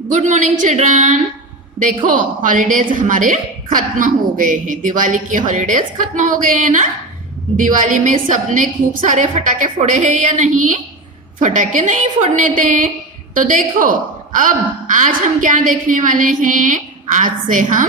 Good morning children. देखो holidays हमारे खत्म हो गए हैं। दिवाली की हॉलीडेज खत्म हो गए हैं ना। दिवाली में सबने खूब सारे फटाके फोड़े हैं या नहीं? फटाके नहीं फोड़ने थे। तो देखो अब आज हम क्या देखने वाले हैं। आज से हम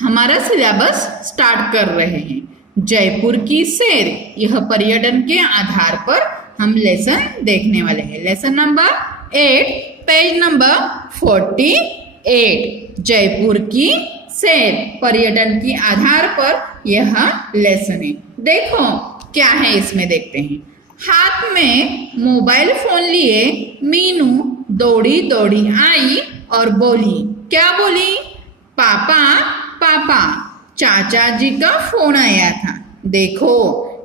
हमारा सिलेबस स्टार्ट कर रहे हैं। जयपुर की सैर, यह पर्यटन के आधार पर हम लेसन देखने वाले हैं। Lesson number 8, page number 48। Jaipur की सैर, पर्यटन के आधार पर यह लेसन है। देखो क्या है इसमें, देखते हैं। हाथ में मोबाइल फोन लिए मीनू दौड़ी दौड़ी आई और बोली। क्या बोली? पापा पापा, चाचा जी का फोन आया था। देखो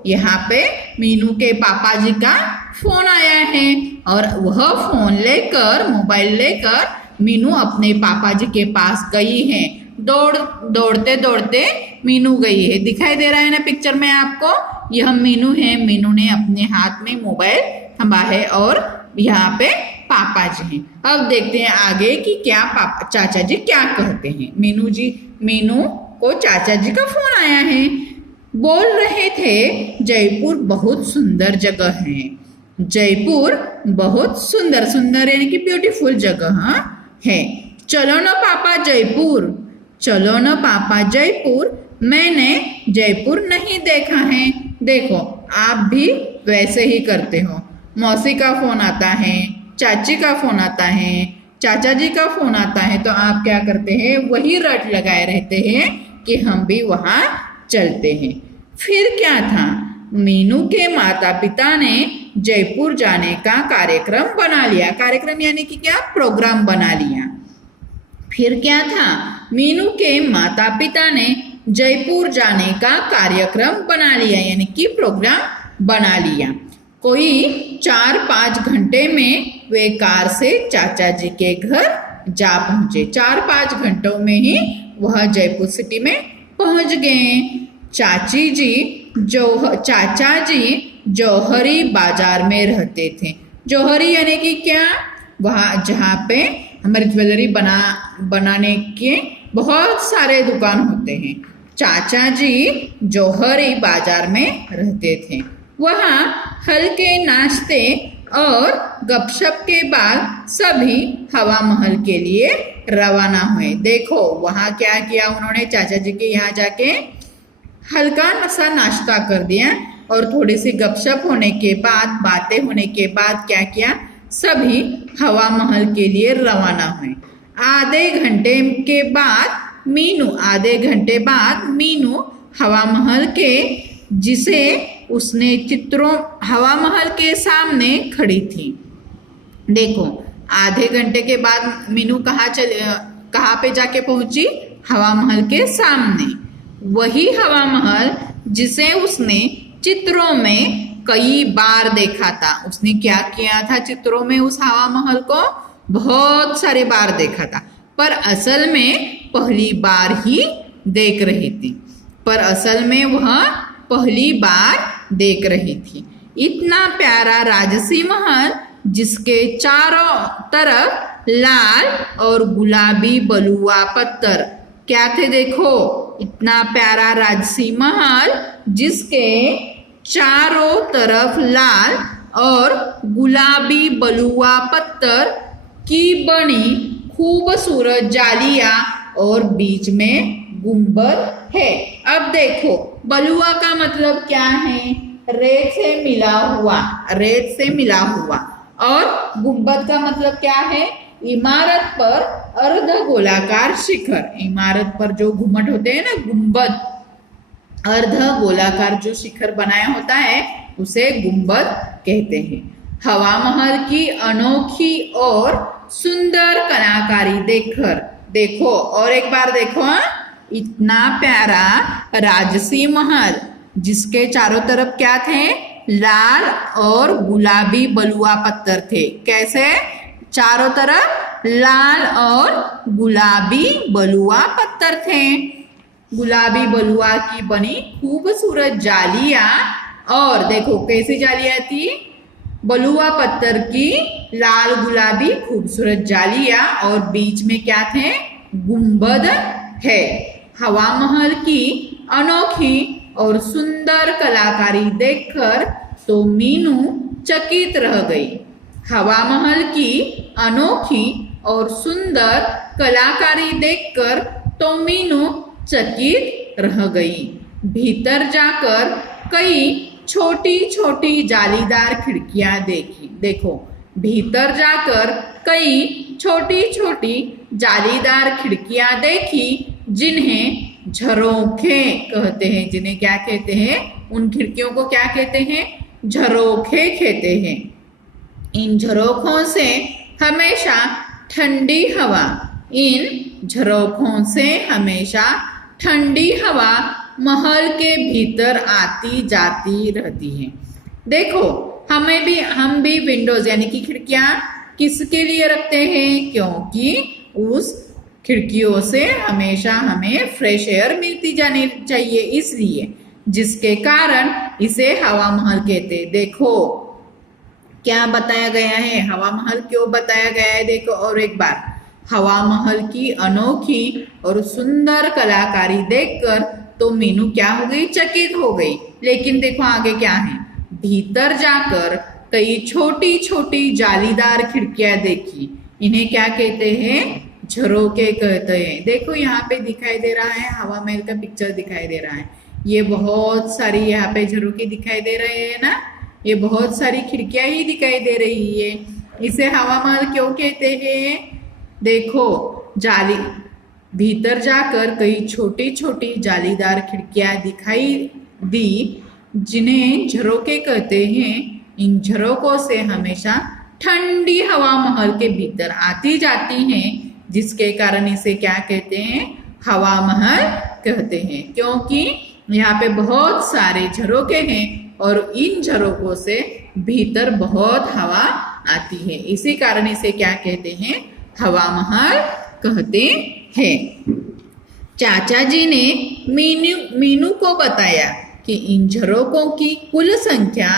यहाँ पे मीनू के पापा जी का फोन आया है और वह फोन लेकर, मोबाइल लेकर मीनू अपने पापा जी के पास गई है। दौड़ते दौड़ते मीनू गई है। दिखाई दे रहा है ना पिक्चर में आपको, यह मीनू है। मीनू ने अपने हाथ में मोबाइल थमा है और यहाँ पे पापा जी हैं। अब देखते हैं आगे कि क्या पापा चाचा जी क्या कहते हैं। मीनू को चाचा जी का फोन आया है। बोल रहे थे जयपुर बहुत सुंदर जगह है। जयपुर बहुत सुंदर, सुंदर यानी कि ब्यूटीफुल जगह है। चलो ना पापा जयपुर, चलो ना पापा जयपुर। मैंने जयपुर नहीं देखा है। देखो आप भी वैसे ही करते हो। मौसी का फोन आता है, चाची का फोन आता है, चाचा जी का फोन आता है, तो आप क्या करते हैं, वही रट लगाए रहते हैं कि हम भी वहां चलते हैं। फिर क्या था, मीनू के माता पिता ने जयपुर जाने का कार्यक्रम बना लिया। कार्यक्रम यानी कि क्या, प्रोग्राम बना लिया। फिर क्या था, मीनू के माता पिता ने जयपुर जाने का कार्यक्रम बना लिया यानी कि प्रोग्राम बना लिया। कोई 4-5 घंटे में वे कार से चाचा जी के घर जा पहुंचे। 4-5 घंटों में ही वह जयपुर सिटी में पहुंच गए। चाचा जी जौहरी बाजार में रहते थे। जौहरी यानी कि क्या, वहाँ जहाँ पे हमारी ज्वेलरी बनाने के बहुत सारे दुकान होते हैं। चाचा जी जौहरी बाजार में रहते थे। वहाँ हल्के नाश्ते और गपशप के बाद सभी हवा महल के लिए रवाना हुए। देखो वहाँ क्या किया उन्होंने, चाचा जी के यहाँ जाके हल्का सा नाश्ता कर दिया और थोड़ी सी गपशप होने के बाद, बातें होने के बाद क्या किया, सभी हवा महल के लिए रवाना हुए। आधे घंटे बाद मीनू हवा महल के, जिसे उसने चित्रों, हवा महल के सामने खड़ी थी। देखो आधे घंटे के बाद मीनू कहाँ पे जाके पहुंची, हवा महल के सामने। वही हवा महल जिसे उसने चित्रों में कई बार देखा था। उसने क्या किया था, चित्रों में उस हवा महल को बहुत सारे बार देखा था, पर असल में पहली बार ही देख रही थी। पहली बार देख रही थी। इतना प्यारा राजसी महल जिसके चारों तरफ लाल और गुलाबी बलुआ पत्थर क्या थे। देखो इतना प्यारा राजसी महल जिसके चारों तरफ लाल और गुलाबी बलुआ पत्थर की बनी खूबसूरत जालियां और बीच में गुंबद है। अब देखो बलुआ का मतलब क्या है, रेत से मिला हुआ। और गुंबद का मतलब क्या है, इमारत पर अर्ध गोलाकार शिखर। इमारत पर जो घुमट होते हैं ना, गुंबद, अर्ध गोलाकार जो शिखर बनाया होता है उसे गुंबद कहते हैं। हवा महल की अनोखी और सुंदर कलाकारी देखो और एक बार देखो। इतना प्यारा राजसी महल जिसके चारों तरफ क्या थे, लाल और गुलाबी बलुआ पत्थर थे। कैसे, चारों तरफ लाल और गुलाबी बलुआ पत्थर थे। गुलाबी बलुआ की बनी खूबसूरत जालियां, और देखो कैसी जालियां थी, बलुआ पत्थर की लाल गुलाबी खूबसूरत जालियां और बीच में क्या थे, गुंबद है। हवा महल की अनोखी और सुंदर कलाकारी देखकर तो मीनू चकित रह गई। हवा महल की अनोखी और सुंदर कलाकारी देखकर तो मीनू चकित रह गई। भीतर जाकर कई छोटी छोटी जालीदार खिड़कियां देखी। देखो, भीतर जाकर कई छोटी छोटी जालीदार खिड़कियां देखी, जिन्हें झरोखे कहते हैं। जिन्हें क्या कहते हैं? उन खिड़कियों को क्या कहते हैं? झरोखे कहते हैं। इन झरोखों से हमेशा ठंडी हवा इन झरोखों से हमेशा ठंडी हवा महल के भीतर आती जाती रहती है। देखो, हम भी विंडोज यानी कि खिड़कियां किसके लिए रखते हैं? क्योंकि उस खिड़कियों से हमेशा हमें फ्रेश एयर मिलती जानी चाहिए, इसलिए, जिसके कारण इसे हवा महल कहते हैं। देखो क्या बताया गया है, हवा महल क्यों बताया गया है। देखो और एक बार, हवा महल की अनोखी और सुंदर कलाकारी देखकर तो मीनू क्या हो गई? चकित हो गई। लेकिन देखो आगे क्या है, भीतर जाकर कई छोटी छोटी जालीदार खिड़कियां देखी। इन्हें क्या कहते हैं? झरोखे कहते हैं। देखो यहाँ पे दिखाई दे रहा है, हवा महल का पिक्चर दिखाई दे रहा है। ये बहुत सारी यहाँ पे झरोखे दिखाई दे रहे हैं ना, ये बहुत सारी खिड़कियां ही दिखाई दे रही है। इसे हवा महल क्यों कहते हैं? देखो, जाली भीतर जाकर कई छोटी छोटी जालीदार खिड़कियां दिखाई दी, जिन्हें झरोखे कहते हैं। इन झरोकों से हमेशा ठंडी हवा महल के भीतर आती जाती हैं, जिसके कारण इसे क्या कहते हैं? हवा महल कहते हैं। क्योंकि यहाँ पे बहुत सारे झरोखे हैं और इन झरोकों से भीतर बहुत हवा आती है, इसी कारण इसे क्या कहते हैं? हवा महल कहते हैं। चाचा जी ने मीनू को बताया कि इन झरोकों की कुल संख्या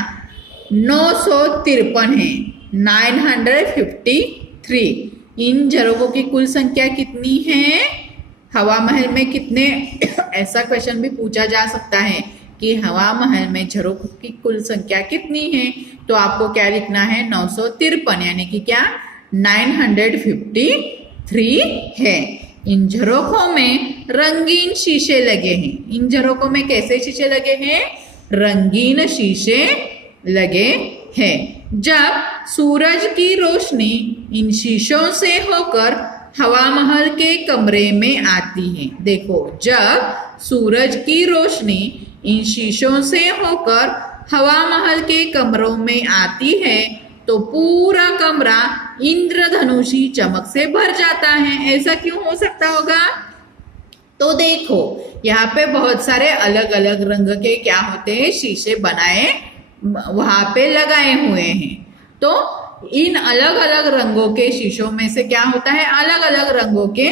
953 है, 953। इन झरोकों की कुल संख्या कितनी है? हवा महल में कितने ऐसा क्वेश्चन भी पूछा जा सकता है कि हवा महल में झरोखों की कुल संख्या कितनी है, तो आपको क्या लिखना है? 953, यानी कि क्या? 953 है। इन झरोखों में रंगीन शीशे लगे हैं। इन झरोखों में कैसे शीशे लगे हैं? रंगीन शीशे लगे हैं। जब सूरज की रोशनी इन शीशों से होकर हवा महल के कमरे में आती है। देखो, जब सूरज की रोशनी इन शीशों से होकर हवा महल के कमरों में आती है तो पूरा कमरा इंद्रधनुषी चमक से भर जाता है। ऐसा क्यों हो सकता होगा? तो देखो, यहाँ पे बहुत सारे अलग अलग रंग के क्या होते हैं? शीशे बनाए वहां पे लगाए हुए हैं। तो इन अलग अलग रंगों के शीशों में से क्या होता है? अलग अलग रंगों के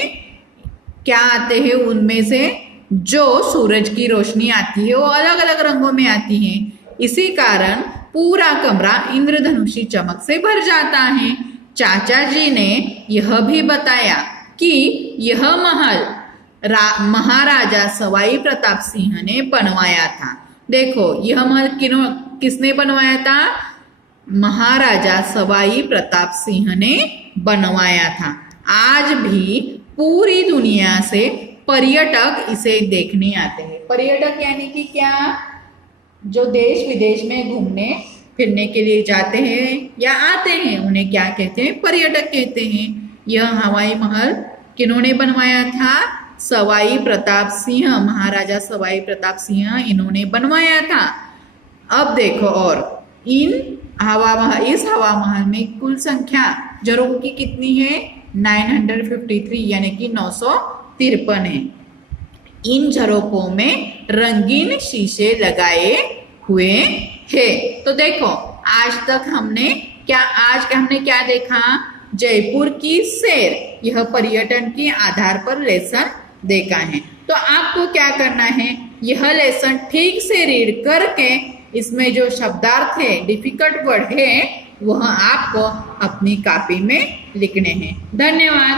क्या आते हैं? उनमें से जो सूरज की रोशनी आती है वो अलग अलग रंगों में आती है। इसी कारण पूरा कमरा इंद्रधनुषी चमक से भर जाता है। चाचा जी ने यह भी बताया कि यह महल महाराजा सवाई प्रताप सिंह ने बनवाया था। देखो, यह महल किसने बनवाया था? महाराजा सवाई प्रताप सिंह ने बनवाया था। आज भी पूरी दुनिया से पर्यटक इसे देखने आते हैं। पर्यटक यानी कि क्या? जो देश विदेश में घूमने फिरने के लिए जाते हैं या आते हैं, उन्हें क्या कहते हैं? पर्यटक कहते हैं। यह हवाई महल किन्होंने बनवाया था? सवाई प्रताप सिंह, महाराजा सवाई प्रताप सिंह इन्होंने बनवाया था। अब देखो, और इस हवा महल में कुल संख्या झरोखों की कितनी है? 953, यानी कि 953 है। इन झरोखों में रंगीन शीशे लगाए हुए हैं। तो देखो, आज हमने क्या देखा? जयपुर की सैर, यह पर्यटन के आधार पर लेसन देखा है। तो आपको क्या करना है? यह लेसन ठीक से रीड करके इसमें जो शब्दार्थ है, डिफिकल्ट वर्ड है, वह आपको अपनी कॉपी में लिखने हैं। धन्यवाद।